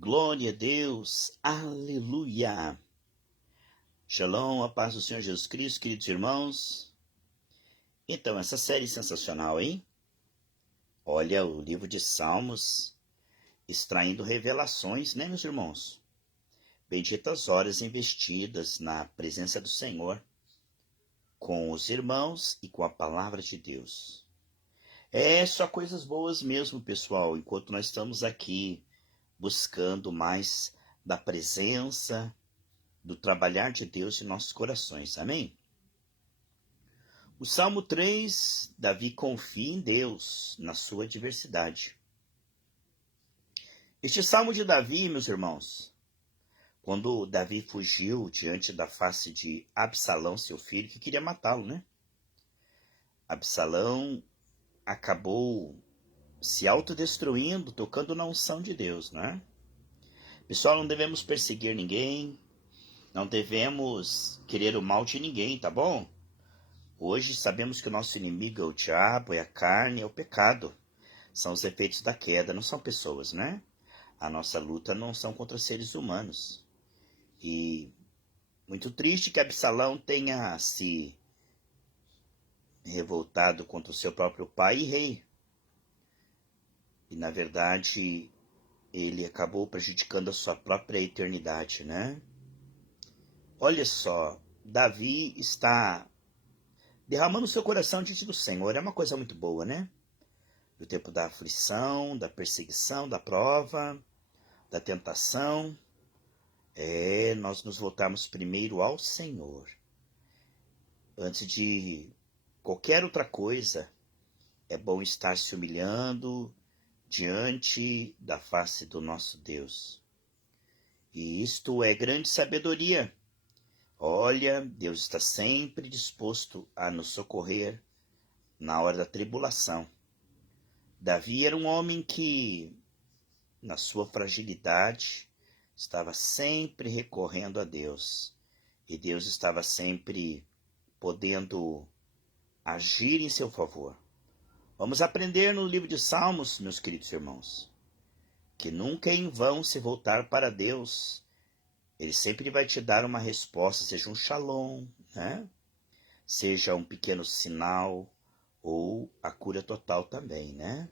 Glória a Deus, aleluia. Shalom, a paz do Senhor Jesus Cristo, queridos irmãos. Então, essa série sensacional, hein? Olha, o livro de Salmos, extraindo revelações, né, meus irmãos? Benditas horas investidas na presença do Senhor, com os irmãos e com a palavra de Deus. É só coisas boas mesmo, pessoal, enquanto nós estamos aqui buscando mais da presença, do trabalhar de Deus em nossos corações, amém? O Salmo 3, Davi confia em Deus na sua diversidade. Este Salmo de Davi, meus irmãos, quando Davi fugiu diante da face de Absalão, seu filho, que queria matá-lo, né? Absalão acabou se autodestruindo, tocando na unção de Deus, não é? Pessoal, não devemos perseguir ninguém, não devemos querer o mal de ninguém, tá bom? Hoje sabemos que o nosso inimigo é o diabo, é a carne, é o pecado. São os efeitos da queda, não são pessoas, né? A nossa luta não são contra seres humanos. E muito triste que Absalão tenha se revoltado contra o seu próprio pai e rei. E na verdade, ele acabou prejudicando a sua própria eternidade, né? Olha só, Davi está derramando seu coração diante do Senhor. É uma coisa muito boa, né? Do tempo da aflição, da perseguição, da prova, da tentação. Nós nos voltarmos primeiro ao Senhor. Antes de qualquer outra coisa, é bom estar se humilhando diante da face do nosso Deus. E isto é grande sabedoria. Olha, Deus está sempre disposto a nos socorrer na hora da tribulação. Davi era um homem que, na sua fragilidade, estava sempre recorrendo a Deus. E Deus estava sempre podendo agir em seu favor. Vamos aprender no livro de Salmos, meus queridos irmãos, que nunca é em vão se voltar para Deus. Ele sempre vai te dar uma resposta, seja um shalom, né? Seja um pequeno sinal ou a cura total também, né?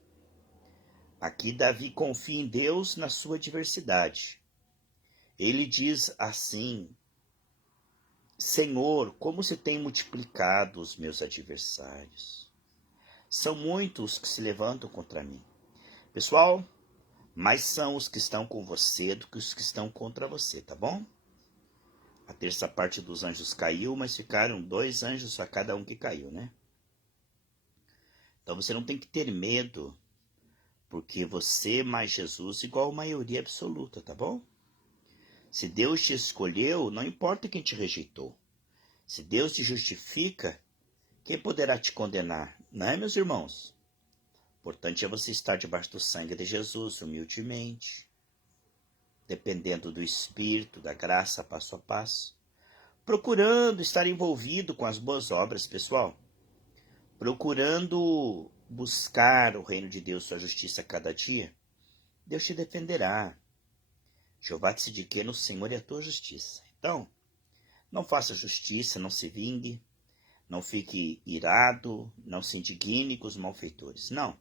Aqui Davi confia em Deus na sua diversidade. Ele diz assim: Senhor, como se tem multiplicado os meus adversários. São muitos que se levantam contra mim. Pessoal, mais são os que estão com você do que os que estão contra você, tá bom? A terça parte dos anjos caiu, mas ficaram 2 anjos a cada um que caiu, né? Então você não tem que ter medo, porque você mais Jesus igual a maioria absoluta, tá bom? Se Deus te escolheu, não importa quem te rejeitou. Se Deus te justifica, quem poderá te condenar? Não é, meus irmãos? O importante é você estar debaixo do sangue de Jesus, humildemente, dependendo do Espírito, da graça, passo a passo, procurando estar envolvido com as boas obras, pessoal, procurando buscar o reino de Deus, sua justiça a cada dia. Deus te defenderá. Jeová te dedique no Senhor e a tua justiça. Então, não faça justiça, não se vingue, não fique irado, não se indigne com os malfeitores. Não.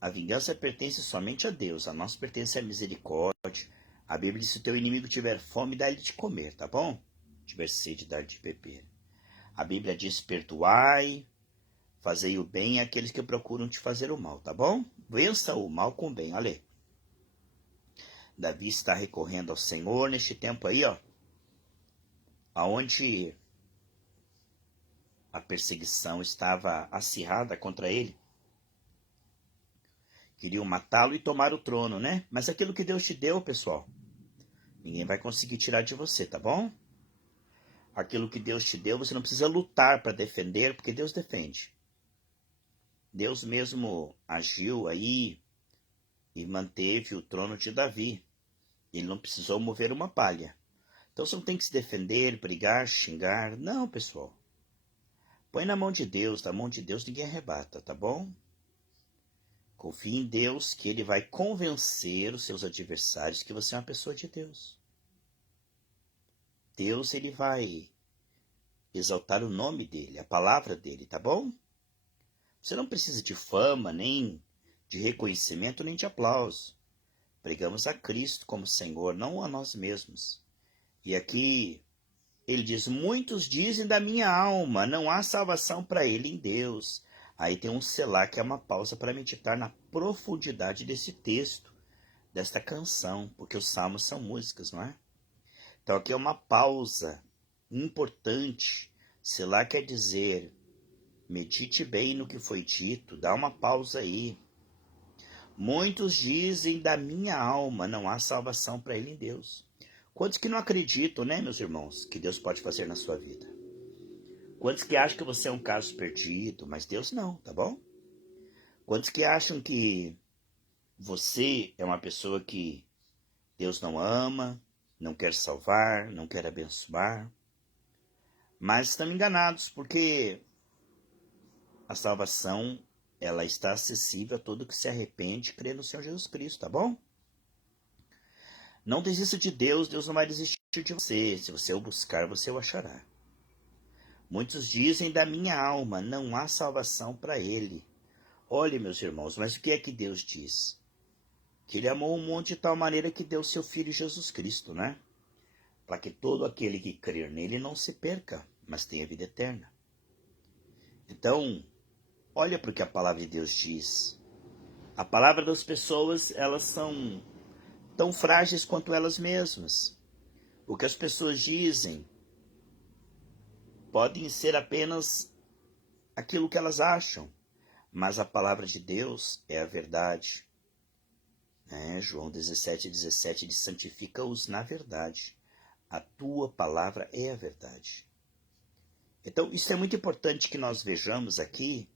A vingança pertence somente a Deus, a nós pertence a misericórdia. A Bíblia diz: se o teu inimigo tiver fome, dá-lhe de comer, tá bom? Tiver sede, dá-lhe de beber. A Bíblia diz: perdoai, fazei o bem àqueles que procuram te fazer o mal, tá bom? Vença o mal com o bem, olha aí. Davi está recorrendo ao Senhor neste tempo aí, ó, aonde a perseguição estava acirrada contra ele. Queriam matá-lo e tomar o trono, né? Mas aquilo que Deus te deu, pessoal, ninguém vai conseguir tirar de você, tá bom? Aquilo que Deus te deu, você não precisa lutar para defender, porque Deus defende. Deus mesmo agiu aí e manteve o trono de Davi. Ele não precisou mover uma palha. Então você não tem que se defender, brigar, xingar. Não, pessoal. Põe na mão de Deus. Da mão de Deus ninguém arrebata, tá bom? Confie em Deus que Ele vai convencer os seus adversários que você é uma pessoa de Deus. Deus, Ele vai exaltar o nome dEle, a palavra dEle, tá bom? Você não precisa de fama, nem de reconhecimento, nem de aplauso. Pregamos a Cristo como Senhor, não a nós mesmos. E aqui ele diz, muitos dizem da minha alma, não há salvação para ele em Deus. Aí tem um selá, que é uma pausa para meditar na profundidade desse texto, desta canção, porque os salmos são músicas, não é? Então aqui é uma pausa importante. Selá quer dizer, medite bem no que foi dito, dá uma pausa aí. Muitos dizem da minha alma, não há salvação para ele em Deus. Quantos que não acreditam, né, meus irmãos, que Deus pode fazer na sua vida? Quantos que acham que você é um caso perdido, mas Deus não, tá bom? Quantos que acham que você é uma pessoa que Deus não ama, não quer salvar, não quer abençoar? Mas estão enganados, porque a salvação, ela está acessível a todo que se arrepende e crê no Senhor Jesus Cristo, tá bom? Não desista de Deus, Deus não vai desistir de você. Se você o buscar, você o achará. Muitos dizem da minha alma, não há salvação para ele. Olhe, meus irmãos, mas o que é que Deus diz? Que ele amou o mundo de tal maneira que deu seu Filho Jesus Cristo, né? Para que todo aquele que crer nele não se perca, mas tenha vida eterna. Então, olha para o que a palavra de Deus diz. A palavra das pessoas, elas são tão frágeis quanto elas mesmas. O que as pessoas dizem podem ser apenas aquilo que elas acham, mas a palavra de Deus é a verdade. João 17,17 diz, santifica-os na verdade. A tua palavra é a verdade. Então, isso é muito importante que nós vejamos aqui,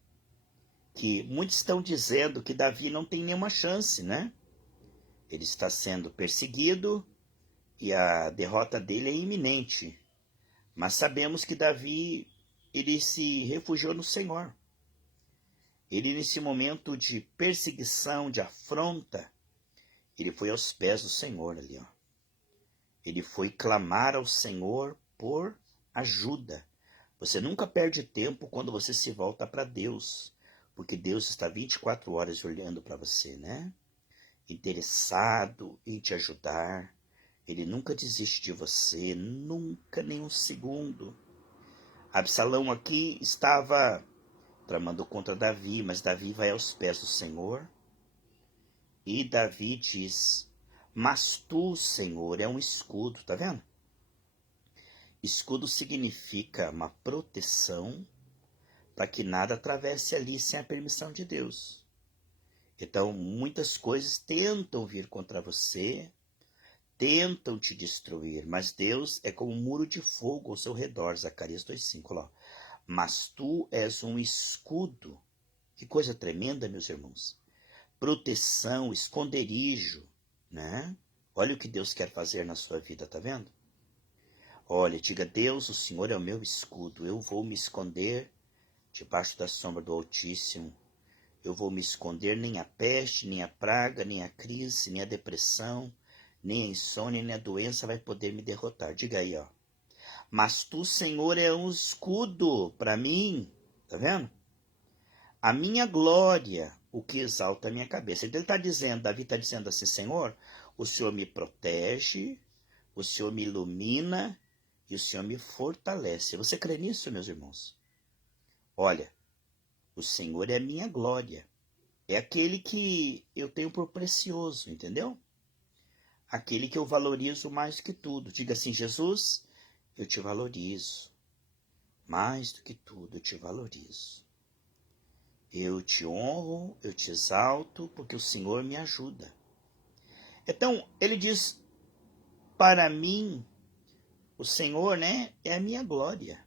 que muitos estão dizendo que Davi não tem nenhuma chance, né? Ele está sendo perseguido e a derrota dele é iminente. Mas sabemos que Davi, ele se refugiou no Senhor. Ele, nesse momento de perseguição, de afronta, ele foi aos pés do Senhor ali, ó. Ele foi clamar ao Senhor por ajuda. Você nunca perde tempo quando você se volta para Deus, porque Deus está 24 horas olhando para você, né? Interessado em te ajudar. Ele nunca desiste de você, nunca, nem um segundo. Absalão aqui estava tramando contra Davi, mas Davi vai aos pés do Senhor. E Davi diz, mas tu, Senhor, é um escudo, tá vendo? Escudo significa uma proteção para que nada atravesse ali sem a permissão de Deus. Então, muitas coisas tentam vir contra você, tentam te destruir, mas Deus é como um muro de fogo ao seu redor, Zacarias 2,5, lá. Mas tu és um escudo. Que coisa tremenda, meus irmãos. Proteção, esconderijo, né? Olha o que Deus quer fazer na sua vida, tá vendo? Olha, diga, Deus, o Senhor é o meu escudo, eu vou me esconder debaixo da sombra do Altíssimo. Eu vou me esconder, nem a peste, nem a praga, nem a crise, nem a depressão, nem a insônia, nem a doença vai poder me derrotar. Diga aí, ó. Mas tu, Senhor, é um escudo para mim, tá vendo? A minha glória, o que exalta a minha cabeça. Então ele está dizendo, Davi está dizendo assim, Senhor, o Senhor me protege, o Senhor me ilumina e o Senhor me fortalece. Você crê nisso, meus irmãos? Olha, o Senhor é a minha glória. É aquele que eu tenho por precioso, entendeu? Aquele que eu valorizo mais que tudo. Diga assim, Jesus, eu te valorizo. Mais do que tudo, eu te valorizo. Eu te honro, eu te exalto, porque o Senhor me ajuda. Então, ele diz, para mim, o Senhor, né, é a minha glória.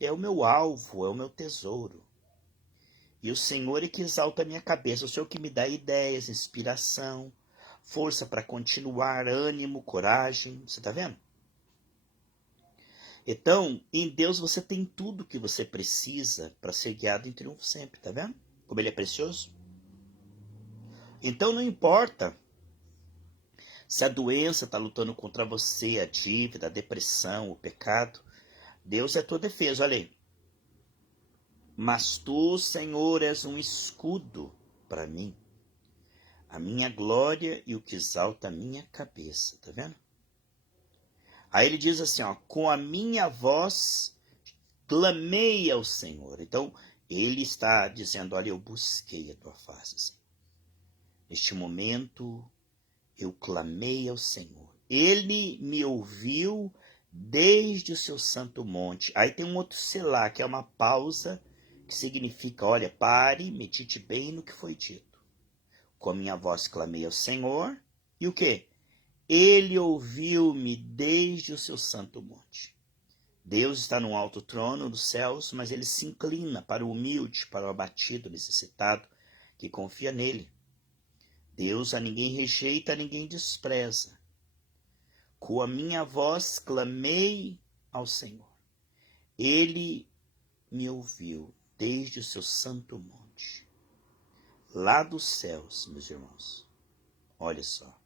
É o meu alvo, é o meu tesouro. E o Senhor é que exalta a minha cabeça. O Senhor que me dá ideias, inspiração, força para continuar, ânimo, coragem. Você está vendo? Então, em Deus você tem tudo que você precisa para ser guiado em triunfo sempre. Está vendo? Como ele é precioso? Então não importa se a doença está lutando contra você, a dívida, a depressão, o pecado, Deus é tua defesa, olha aí. Mas tu, Senhor, és um escudo para mim, a minha glória e o que exalta a minha cabeça, tá vendo? Aí ele diz assim, ó, com a minha voz clamei ao Senhor. Então, ele está dizendo, olha, eu busquei a tua face, Senhor. Neste momento, eu clamei ao Senhor. Ele me ouviu desde o seu santo monte. Aí tem um outro selá, que é uma pausa, que significa, olha, pare, medite bem no que foi dito. Com a minha voz clamei ao Senhor. E o quê? Ele ouviu-me desde o seu santo monte. Deus está no alto trono dos céus, mas ele se inclina para o humilde, para o abatido, necessitado, que confia nele. Deus a ninguém rejeita, a ninguém despreza. Com a minha voz clamei ao Senhor. Ele me ouviu desde o seu santo monte. Lá dos céus, meus irmãos. Olha só.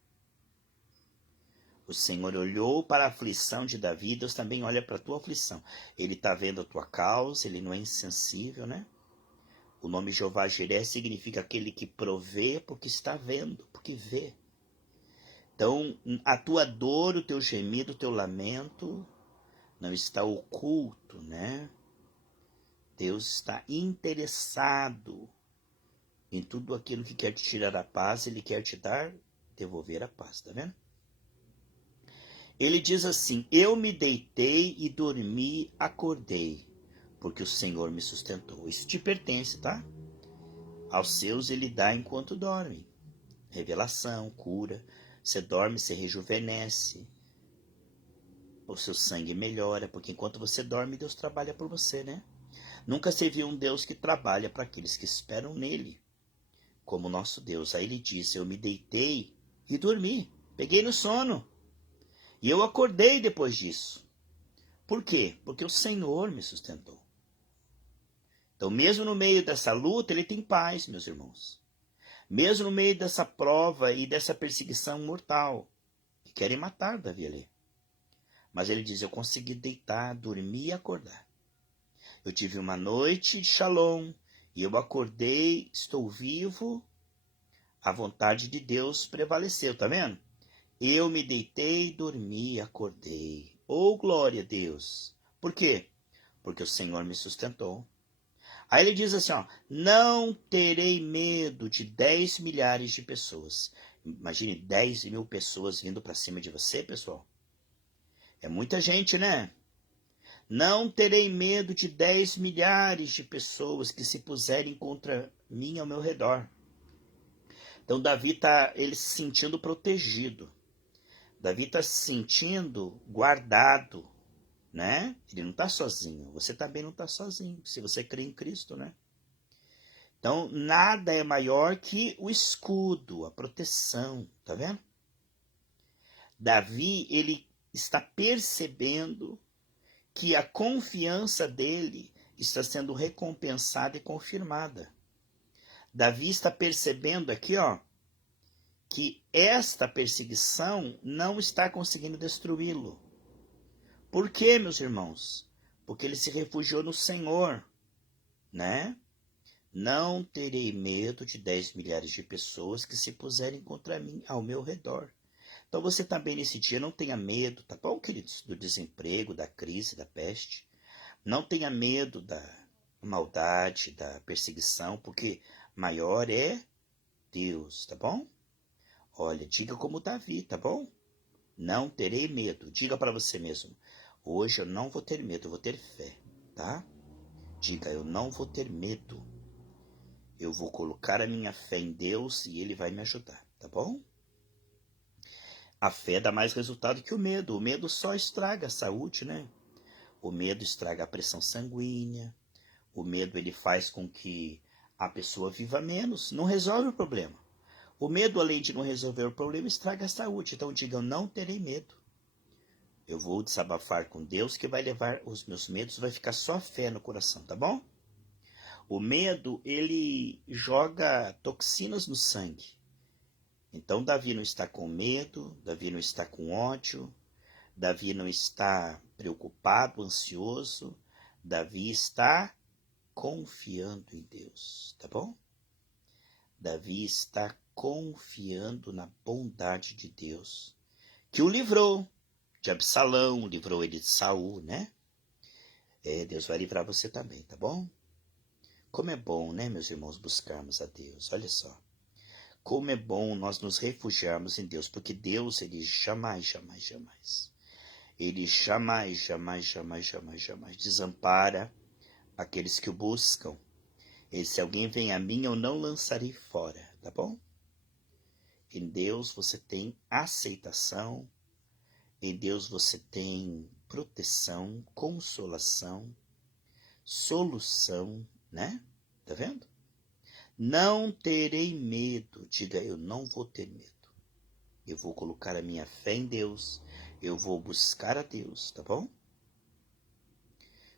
O Senhor olhou para a aflição de Davi, Deus também olha para a tua aflição. Ele está vendo a tua causa, ele não é insensível, né? O nome Jeová Jiré significa aquele que provê porque está vendo, porque vê. Então, a tua dor, o teu gemido, o teu lamento não está oculto, né? Deus está interessado em tudo aquilo que quer te tirar a paz, ele quer te dar, devolver a paz, tá vendo? Ele diz assim, eu me deitei e dormi, acordei, porque o Senhor me sustentou. Isso te pertence, tá? Aos seus ele dá enquanto dorme. Revelação, cura. Você dorme, você rejuvenesce. O seu sangue melhora, porque enquanto você dorme, Deus trabalha por você, né? Nunca se viu um Deus que trabalha para aqueles que esperam nele, como nosso Deus. Aí ele diz, eu me deitei e dormi. Peguei no sono. E eu acordei depois disso. Por quê? Porque o Senhor me sustentou. Então, mesmo no meio dessa luta, ele tem paz, meus irmãos. Mesmo no meio dessa prova e dessa perseguição mortal, que querem matar Davi ali. Mas ele diz, eu consegui deitar, dormir e acordar. Eu tive uma noite de shalom, e eu acordei, estou vivo, a vontade de Deus prevaleceu, tá vendo? Eu me deitei, dormi e acordei. Oh, glória a Deus! Por quê? Porque o Senhor me sustentou. Aí ele diz assim, ó, não terei medo de 10 milhares de pessoas. Imagine 10 mil pessoas vindo para cima de você, pessoal. É muita gente, né? Não terei medo de 10 milhares de pessoas que se puserem contra mim ao meu redor. Então Davi está ele se sentindo protegido. Davi está se sentindo guardado, né? Ele não está sozinho. Você também não está sozinho, se você crê em Cristo, né? Então, nada é maior que o escudo, a proteção, tá vendo? Davi, ele está percebendo que a confiança dele está sendo recompensada e confirmada. Davi está percebendo aqui, ó, que esta perseguição não está conseguindo destruí-lo. Por quê, meus irmãos? Porque ele se refugiou no Senhor, né? Não terei medo de 10 milhares de pessoas que se puserem contra mim ao meu redor. Então você também nesse dia não tenha medo, tá bom, queridos? Do desemprego, da crise, da peste. Não tenha medo da maldade, da perseguição, porque maior é Deus, tá bom? Olha, diga como Davi, tá bom? Não terei medo. Diga para você mesmo. Hoje eu não vou ter medo, eu vou ter fé, tá? Diga, eu não vou ter medo. Eu vou colocar a minha fé em Deus e Ele vai me ajudar, tá bom? A fé dá mais resultado que o medo. O medo só estraga a saúde, né? O medo estraga a pressão sanguínea. O medo ele faz com que a pessoa viva menos. Não resolve o problema. O medo, além de não resolver o problema, estraga a saúde. Então diga, eu não terei medo. Eu vou desabafar com Deus que vai levar os meus medos, vai ficar só fé no coração, tá bom? O medo, ele joga toxinas no sangue. Então Davi não está com medo, Davi não está com ódio, Davi não está preocupado, ansioso, Davi está confiando em Deus, tá bom? Davi está confiando na bondade de Deus, que o livrou de Absalão, livrou ele de Saul, né? Deus vai livrar você também, tá bom? Como é bom, né, meus irmãos, buscarmos a Deus. Olha só. Como é bom nós nos refugiarmos em Deus, porque Deus, ele jamais ele jamais desampara aqueles que o buscam. E se alguém vem a mim, eu não lançarei fora, tá bom? Em Deus você tem aceitação, em Deus você tem proteção, consolação, solução, né? Tá vendo? Não terei medo. Diga, eu não vou ter medo. Eu vou colocar a minha fé em Deus. Eu vou buscar a Deus, tá bom?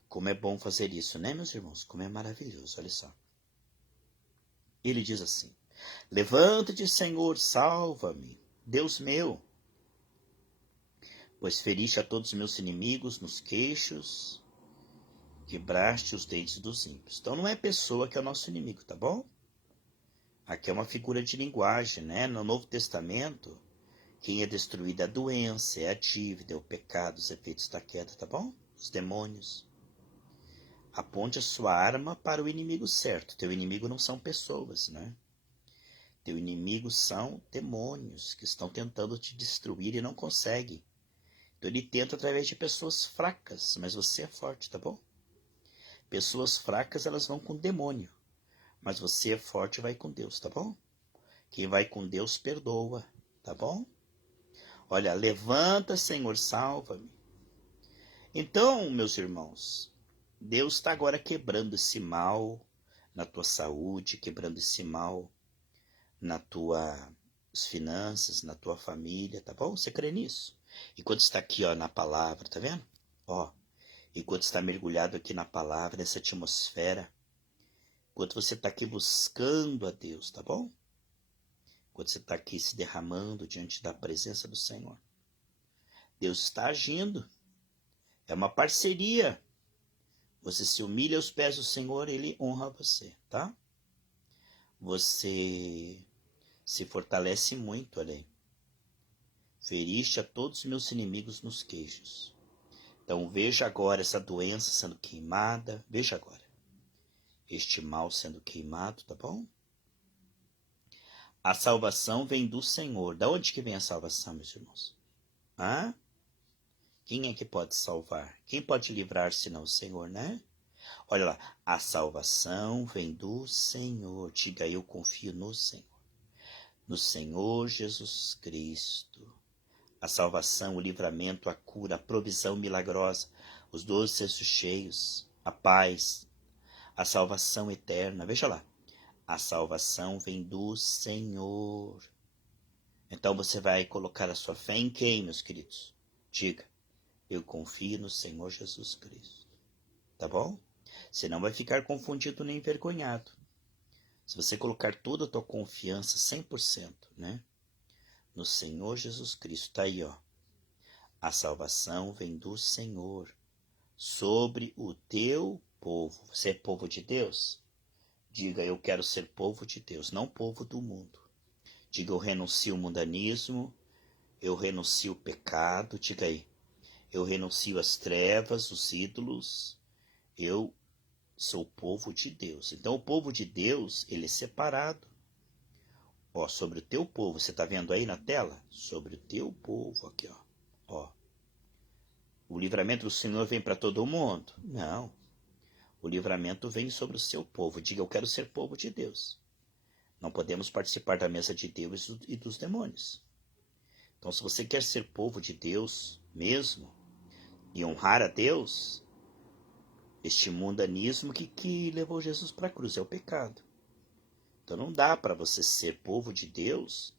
Como é bom fazer isso, né, meus irmãos? Como é maravilhoso, olha só. Ele diz assim: levanta-te, Senhor, salva-me, Deus meu, pois feriste a todos os meus inimigos nos queixos, quebraste os dentes dos ímpios. Então não é pessoa que é o nosso inimigo, tá bom? Aqui é uma figura de linguagem, né? No Novo Testamento, quem é destruído é a doença, é a dívida, é o pecado, os efeitos da queda, tá bom? Os demônios. Aponte a sua arma para o inimigo certo. Teu inimigo não são pessoas, né? Teu inimigo são demônios que estão tentando te destruir e não conseguem. Então ele tenta através de pessoas fracas, mas você é forte, tá bom? Pessoas fracas, elas vão com demônio, mas você é forte e vai com Deus, tá bom? Quem vai com Deus perdoa, tá bom? Olha, levanta, Senhor, salva-me. Então, meus irmãos, Deus está agora quebrando esse mal na tua saúde, quebrando esse mal nas tuas finanças, na tua família, tá bom? Você crê nisso? Enquanto está aqui, ó, na palavra, tá vendo? Ó, enquanto está mergulhado aqui na palavra, nessa atmosfera, enquanto você está aqui buscando a Deus, tá bom? Enquanto você está aqui se derramando diante da presença do Senhor. Deus está agindo. É uma parceria. Você se humilha aos pés do Senhor, Ele honra você, tá? Você se fortalece muito, olha aí. Feriste a todos os meus inimigos nos queixos. Então veja agora essa doença sendo queimada. Veja agora. Este mal sendo queimado, tá bom? A salvação vem do Senhor. Da onde que vem a salvação, meus irmãos? Hã? Quem é que pode salvar? Quem pode livrar senão o Senhor, né? Olha lá. A salvação vem do Senhor. Diga, eu confio no Senhor. No Senhor Jesus Cristo. A salvação, o livramento, a cura, a provisão milagrosa, os 12 cestos cheios, a paz, a salvação eterna. Veja lá. A salvação vem do Senhor. Então você vai colocar a sua fé em quem, meus queridos? Diga, eu confio no Senhor Jesus Cristo. Tá bom? Senão vai ficar confundido nem envergonhado. Se você colocar toda a tua confiança, 100%, né? No Senhor Jesus Cristo. Tá aí, ó. A salvação vem do Senhor sobre o teu povo. Você é povo de Deus? Diga, eu quero ser povo de Deus, não povo do mundo. Diga, eu renuncio ao mundanismo, eu renuncio ao pecado. Diga aí, eu renuncio às trevas, os ídolos. Eu sou o povo de Deus. Então, o povo de Deus, ele é separado. Ó, sobre o teu povo, você está vendo aí na tela? Sobre o teu povo, aqui, ó. Ó. O livramento do Senhor vem para todo mundo? Não. O livramento vem sobre o seu povo. Diga, eu quero ser povo de Deus. Não podemos participar da mesa de Deus e dos demônios. Então, se você quer ser povo de Deus mesmo e honrar a Deus, este mundanismo que levou Jesus para a cruz é o pecado. Então, não dá para você ser povo de Deus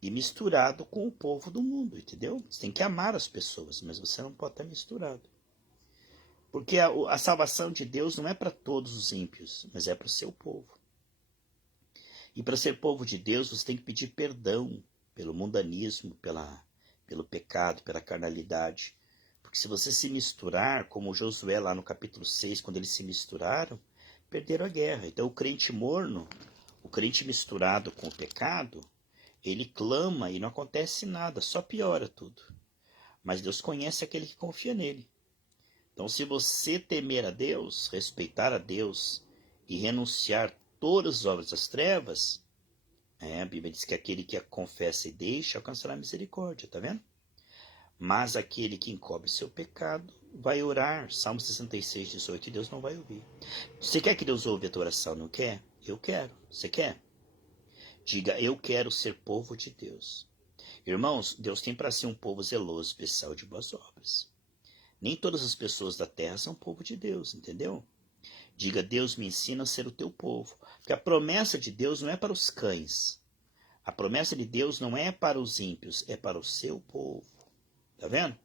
e misturado com o povo do mundo, entendeu? Você tem que amar as pessoas, mas você não pode estar misturado. Porque a salvação de Deus não é para todos os ímpios, mas é para o seu povo. E para ser povo de Deus, você tem que pedir perdão. pelo mundanismo, pelo pecado, pela carnalidade. Porque se você se misturar, como Josué lá no capítulo 6, quando eles se misturaram, perderam a guerra. Então o crente morno, o crente misturado com o pecado, ele clama e não acontece nada, só piora tudo. Mas Deus conhece aquele que confia nele. Então, se você temer a Deus, respeitar a Deus e renunciar todas as obras das trevas, a Bíblia diz que aquele que a confessa e deixa alcançará a misericórdia, tá vendo? Mas aquele que encobre seu pecado vai orar. Salmo 66, 18, e Deus não vai ouvir. Você quer que Deus ouve a tua oração? Não quer? Eu quero. Você quer? Diga, eu quero ser povo de Deus. Irmãos, Deus tem para si um povo zeloso, especial de boas obras. Nem todas as pessoas da terra são povo de Deus, entendeu? Diga, Deus me ensina a ser o teu povo. Porque a promessa de Deus não é para os cães. A promessa de Deus não é para os ímpios, é para o seu povo. Tá vendo?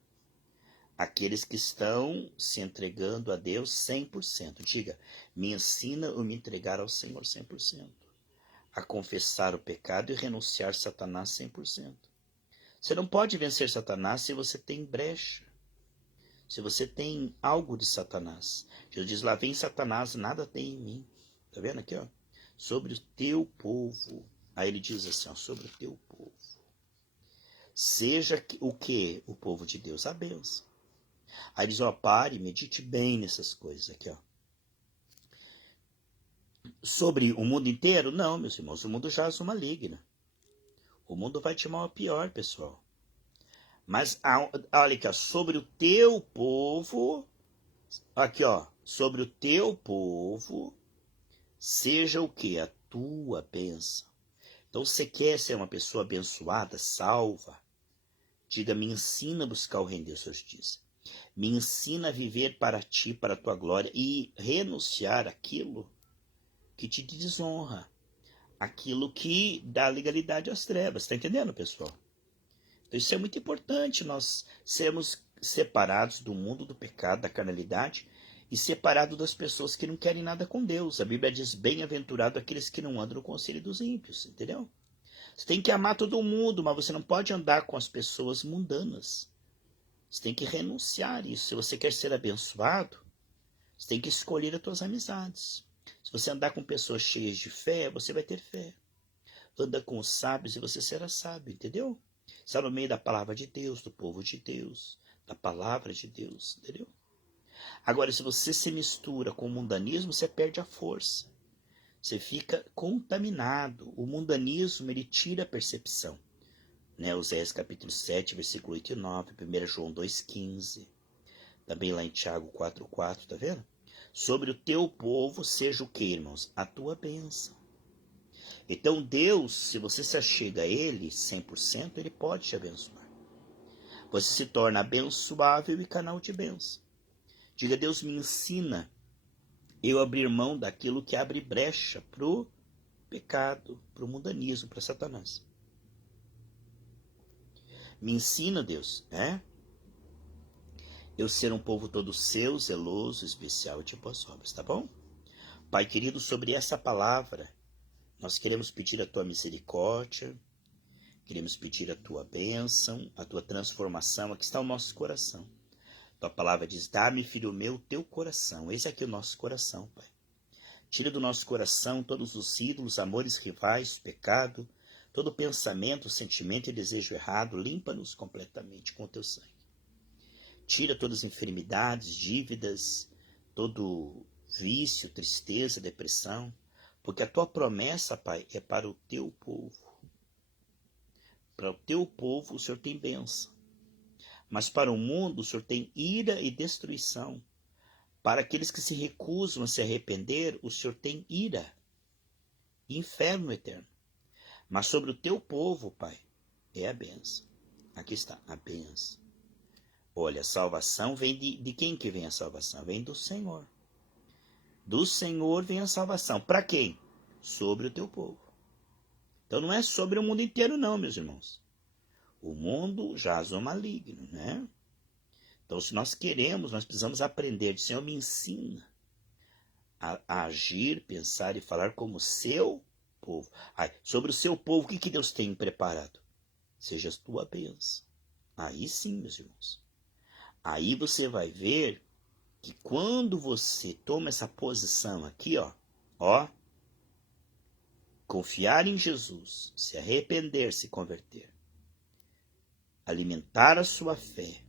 Aqueles que estão se entregando a Deus 100%. Diga, me ensina a me entregar ao Senhor 100%. A confessar o pecado e renunciar a Satanás 100%. Você não pode vencer Satanás se você tem brecha. Se você tem algo de Satanás. Jesus diz, lá vem Satanás, nada tem em mim. Tá vendo aqui, ó? Sobre o teu povo. Aí ele diz assim, ó, sobre o teu povo. Seja o que? O povo de Deus, a bênção. Aí diz, ó, pare, medite bem nessas coisas aqui, ó. Sobre o mundo inteiro? Não, meus irmãos, o mundo jaz o maligno. O mundo vai de mal a pior, pessoal. Mas, olha aqui, ó, sobre o teu povo, aqui, ó, sobre o teu povo, seja o que? A tua bênção. Então, você quer ser uma pessoa abençoada, salva? Diga, me ensina a buscar o reino de Deus, diz. Me ensina a viver para ti, para a tua glória, e renunciar àquilo que te desonra, aquilo que dá legalidade às trevas. Está entendendo, pessoal? Então isso é muito importante, nós sermos separados do mundo do pecado, da carnalidade, e separados das pessoas que não querem nada com Deus. A Bíblia diz, bem-aventurado aqueles que não andam no conselho dos ímpios, entendeu? Você tem que amar todo mundo, mas você não pode andar com as pessoas mundanas. Você tem que renunciar a isso. Se você quer ser abençoado, você tem que escolher as suas amizades. Se você andar com pessoas cheias de fé, você vai ter fé. Anda com os sábios e você será sábio, entendeu? Está no meio da palavra de Deus, do povo de Deus, da palavra de Deus, entendeu? Agora, se você se mistura com o mundanismo, você perde a força. Você fica contaminado. O mundanismo, ele tira a percepção. Oséias capítulo 7, versículo 8 e 9, 1 João 2,15. Também lá em Tiago 4,4, tá vendo? Sobre o teu povo seja o que, irmãos? A tua bênção. Então Deus, se você se achega a Ele 100%, Ele pode te abençoar. Você se torna abençoável e canal de bênção. Diga, Deus me ensina eu abrir mão daquilo que abre brecha para o pecado, para o mundanismo, para Satanás. Me ensina, Deus, eu ser um povo todo seu, zeloso, especial e de boas obras, tá bom? Pai querido, sobre essa palavra, nós queremos pedir a tua misericórdia, queremos pedir a tua bênção, a tua transformação, aqui está o nosso coração. Tua palavra diz, dá-me, filho meu, teu coração. Esse aqui é o nosso coração, Pai. Tira do nosso coração todos os ídolos, amores rivais, pecado, todo pensamento, sentimento e desejo errado, limpa-nos completamente com o teu sangue. Tira todas as enfermidades, dívidas, todo vício, tristeza, depressão, porque a tua promessa, Pai, é para o teu povo. Para o teu povo o Senhor tem bênção, mas para o mundo o Senhor tem ira e destruição. Para aqueles que se recusam a se arrepender, o Senhor tem ira e inferno eterno. Mas sobre o teu povo, Pai, é a bênção. Aqui está, a bênção. Olha, a salvação vem de quem que vem a salvação? Vem do Senhor. Do Senhor vem a salvação. Para quem? Sobre o teu povo. Então não é sobre o mundo inteiro não, meus irmãos. O mundo jaz o maligno, né? Então se nós queremos, nós precisamos aprender. Senhor, me ensina a agir, pensar e falar como seu povo. Sobre o seu povo, o que Deus tem preparado? seja a tua bênção. Aí sim, meus irmãos. Aí você vai ver que quando você toma essa posição aqui, ó, confiar em Jesus, se arrepender, se converter, alimentar a sua fé,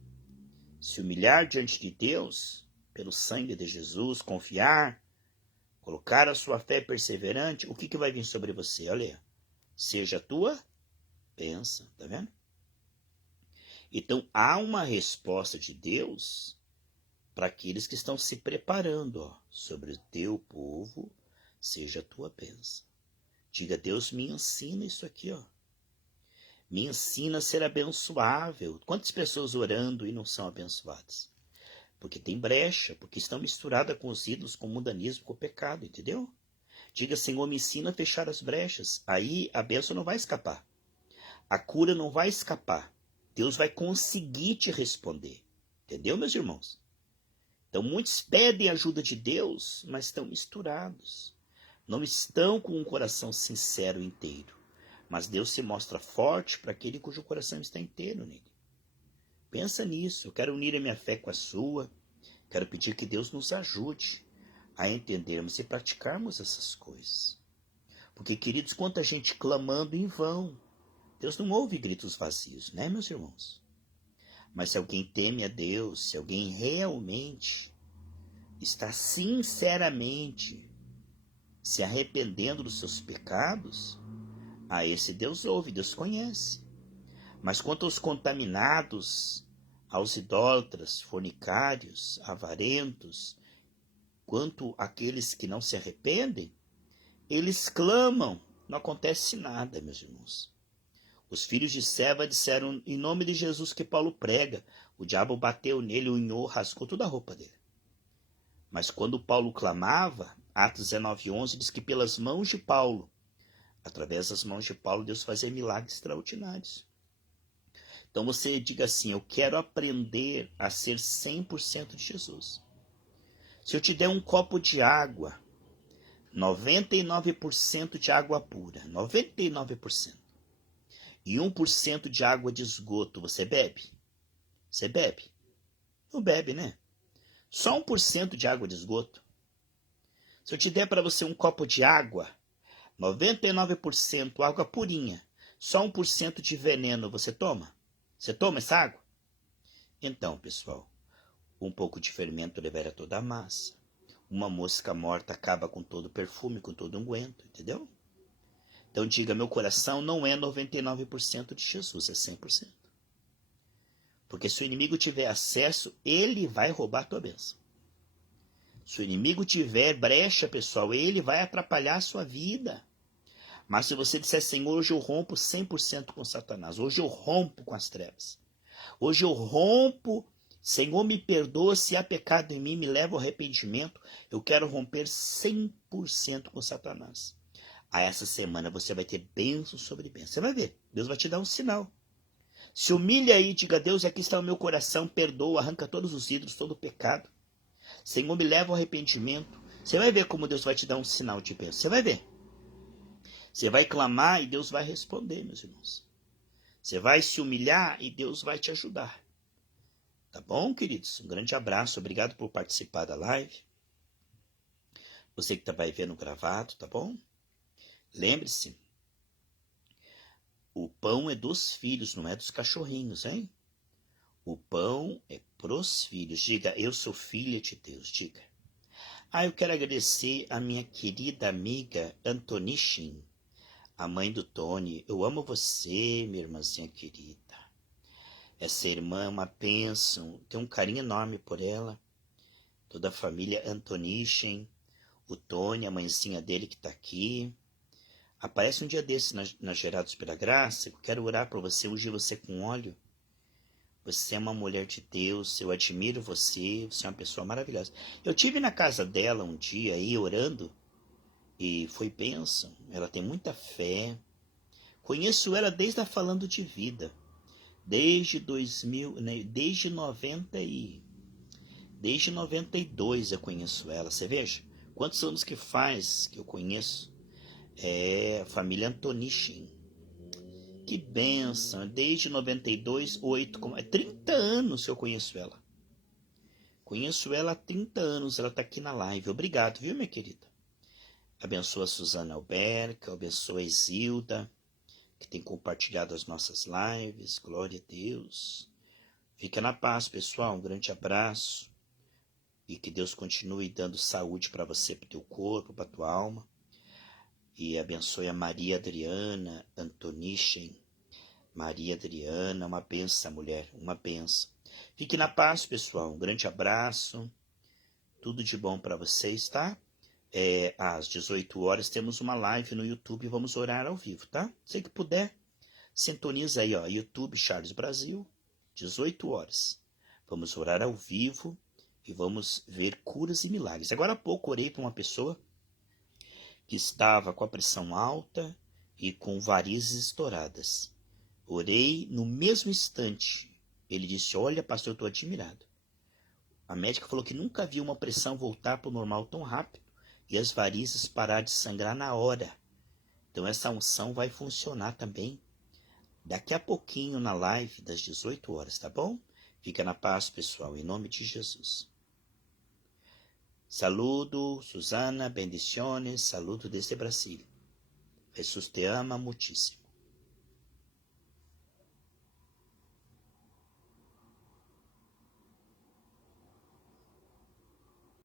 se humilhar diante de Deus, pelo sangue de Jesus, confiar, colocar a sua fé perseverante, o que vai vir sobre você? Olha aí, seja a tua bênção, tá vendo? Então, há uma resposta de Deus para aqueles que estão se preparando, sobre o teu povo, seja a tua bênção. Diga, Deus, me ensina isso aqui, me ensina a ser abençoável. Quantas pessoas orando e não são abençoadas? Porque tem brecha, porque estão misturadas com os ídolos, com o mundanismo, com o pecado, entendeu? Diga, Senhor, me ensina a fechar as brechas. Aí a bênção não vai escapar. A cura não vai escapar. Deus vai conseguir te responder. Entendeu, meus irmãos? Então, muitos pedem ajuda de Deus, mas estão misturados. Não estão com um coração sincero inteiro. Mas Deus se mostra forte para aquele cujo coração está inteiro nele. Pensa nisso. Eu quero unir a minha fé com a sua. Quero pedir que Deus nos ajude a entendermos e praticarmos essas coisas. Porque, queridos, quanta gente clamando em vão. Deus não ouve gritos vazios, né, meus irmãos? Mas se alguém teme a Deus, se alguém realmente está sinceramente se arrependendo dos seus pecados, a esse Deus ouve, Deus conhece. Mas quanto aos contaminados, aos idólatras, fornicários, avarentos, quanto àqueles que não se arrependem, eles clamam, não acontece nada, meus irmãos. Os filhos de Seva disseram em nome de Jesus que Paulo prega. O diabo bateu nele, unhou, rasgou toda a roupa dele. Mas quando Paulo clamava, Atos 19:11 diz que pelas mãos de Paulo, através das mãos de Paulo, Deus fazia milagres extraordinários. Então você diga assim, eu quero aprender a ser 100% de Jesus. Se eu te der um copo de água, 99% de água pura, 99%, e 1% de água de esgoto, você bebe? Você bebe? Não bebe, né? Só 1% de água de esgoto. Se eu te der para você um copo de água, 99% água purinha, só 1% de veneno, você toma? Você toma essa água? Então, pessoal, um pouco de fermento libera toda a massa. Uma mosca morta acaba com todo o perfume, com todo o unguento, entendeu? Então diga, meu coração não é 99% de Jesus, é 100%. Porque se o inimigo tiver acesso, ele vai roubar a tua bênção. Se o inimigo tiver brecha, pessoal, ele vai atrapalhar a sua vida. Mas se você disser, Senhor, hoje eu rompo 100% com Satanás. Hoje eu rompo com as trevas. Hoje eu rompo, Senhor, me perdoa se há pecado em mim, me leva ao arrependimento. Eu quero romper 100% com Satanás. A essa semana você vai ter bênção sobre bênção. Você vai ver, Deus vai te dar um sinal. Se humilha aí, diga, Deus, aqui está o meu coração, perdoa, arranca todos os ídolos, todo o pecado. Senhor, me leva ao arrependimento. Você vai ver como Deus vai te dar um sinal de bênção. Você vai ver. Você vai clamar e Deus vai responder, meus irmãos. Você vai se humilhar e Deus vai te ajudar. Tá bom, queridos? Um grande abraço. Obrigado por participar da live. Você que vai vendo gravado, tá bom? Lembre-se, o pão é dos filhos, não é dos cachorrinhos, hein? O pão é pros filhos. Diga, eu sou filha de Deus. Diga. Eu quero agradecer a minha querida amiga Antonichin, a mãe do Tony. Eu amo você, minha irmãzinha querida. Essa irmã é uma bênção. Tenho um carinho enorme por ela. Toda a família Antonichin. O Tony, a mãezinha dele que está aqui. Aparece um dia desses na Gerados pela Graça. Eu quero orar por você, ungir você com óleo. Você é uma mulher de Deus, eu admiro você, você é uma pessoa maravilhosa. Eu tive na casa dela um dia aí orando e foi bênção. Ela tem muita fé. Conheço ela desde a Falando de Vida. Desde 2000, né, desde 92 eu conheço ela. Você veja, quantos anos que faz que eu conheço? É a família Antonichin. Que bênção. Desde 92, 8, 30 anos que eu conheço ela. Conheço ela há 30 anos, ela está aqui na live. Obrigado, viu, minha querida? Abençoa a Suzana Alberca, abençoa a Isilda, que tem compartilhado as nossas lives. Glória a Deus. Fica na paz, pessoal. Um grande abraço. E que Deus continue dando saúde para você, para o teu corpo, para a tua alma. E abençoe a Maria Adriana Antonichen. Maria Adriana, uma benção, mulher, uma benção. Fique na paz, pessoal. Um grande abraço. Tudo de bom para vocês, tá? Às 18 horas temos uma live no YouTube. Vamos orar ao vivo, tá? Se que puder, sintoniza aí, ó, YouTube Charles Brasil, 18 horas. Vamos orar ao vivo e vamos ver curas e milagres. Agora há pouco orei para uma pessoa que estava com a pressão alta e com varizes estouradas. Orei no mesmo instante. Ele disse, olha, pastor, eu estou admirado. A médica falou que nunca viu uma pressão voltar para o normal tão rápido e as varizes parar de sangrar na hora. Então essa unção vai funcionar também daqui a pouquinho na live das 18 horas, tá bom? Fica na paz, pessoal, em nome de Jesus. Saludo, Susana, bendiciones, saludo desde Brasil. Jesus te ama muitíssimo.